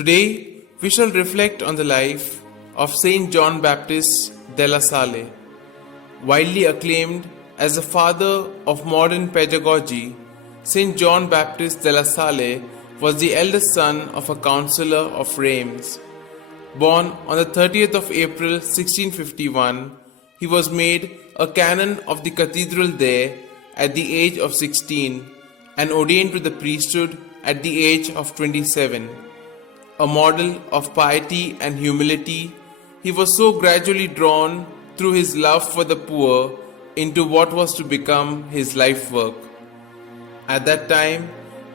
Today, we shall reflect on the life of Saint John Baptist della Salle. Widely acclaimed as the father of modern pedagogy, Saint John Baptist della Salle was the eldest son of a councillor of Reims. Born on the 30th of April 1651, he was made a canon of the cathedral there at the age of 16 and ordained to the priesthood at the age of 27. A model of piety and humility, he was so gradually drawn through his love for the poor into what was to become his life work. At that time,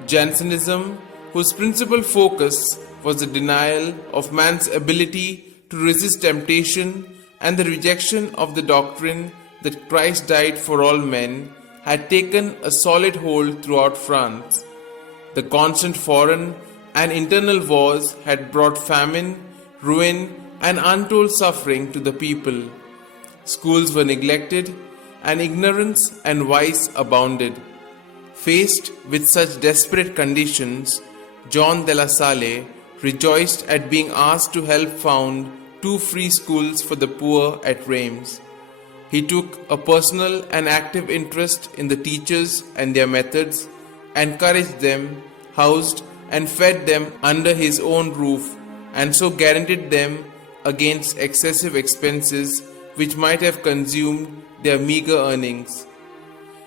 Jansenism, whose principal focus was the denial of man's ability to resist temptation and the rejection of the doctrine that Christ died for all men, had taken a solid hold throughout France. The constant foreign and internal wars had brought famine, ruin, and untold suffering to the people. Schools were neglected, and ignorance and vice abounded. Faced with such desperate conditions, John della Salle rejoiced at being asked to help found 2 free schools for the poor at Reims. He took a personal and active interest in the teachers and their methods, encouraged them, housed and fed them under his own roof, and so guaranteed them against excessive expenses which might have consumed their meager earnings.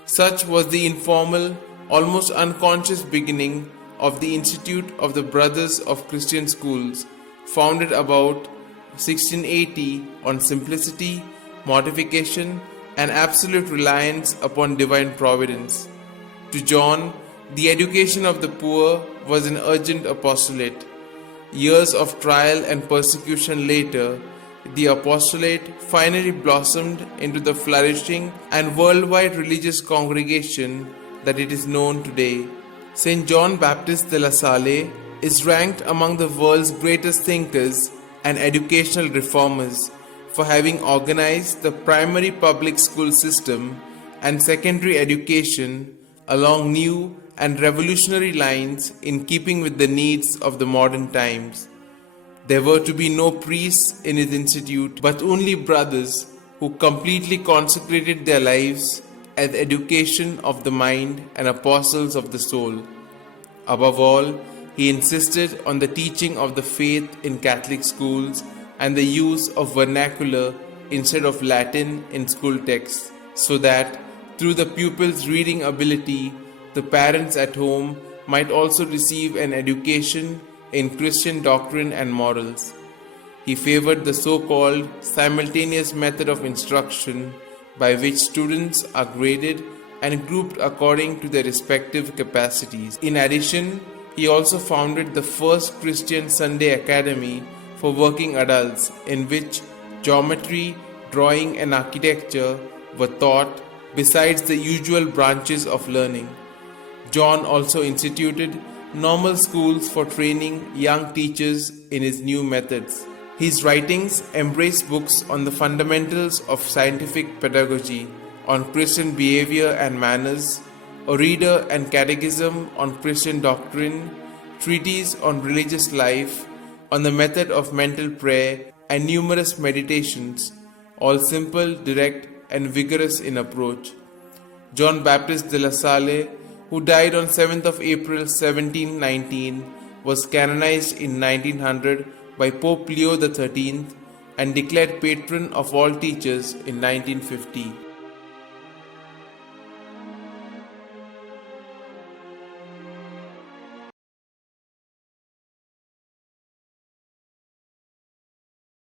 Such was the informal, almost unconscious beginning of the Institute of the Brothers of Christian Schools, founded about 1680 on simplicity, mortification, and absolute reliance upon divine providence. To John, the education of the poor was an urgent apostolate. Years of trial and persecution later, the apostolate finally blossomed into the flourishing and worldwide religious congregation that it is known today. Saint John Baptist della Salle is ranked among the world's greatest thinkers and educational reformers for having organized the primary public school system and secondary education along new and revolutionary lines in keeping with the needs of the modern times. There were to be no priests in his institute, but only brothers who completely consecrated their lives as education of the mind and apostles of the soul. Above all, he insisted on the teaching of the faith in Catholic schools and the use of vernacular instead of Latin in school texts, so that through the pupils' reading ability, the parents at home might also receive an education in Christian doctrine and morals. He favored the so-called simultaneous method of instruction, by which students are graded and grouped according to their respective capacities. In addition, he also founded the first Christian Sunday Academy for working adults, in which geometry, drawing, and architecture were taught besides the usual branches of learning. John also instituted normal schools for training young teachers in his new methods. His writings embrace books on the fundamentals of scientific pedagogy, on Christian behavior and manners, a reader and catechism on Christian doctrine, treatise on religious life, on the method of mental prayer, and numerous meditations, all simple, direct, and vigorous in approach. John Baptist della Salle, who died on 7th of April 1719, was canonized in 1900 by Pope Leo XIII and declared patron of all teachers in 1950.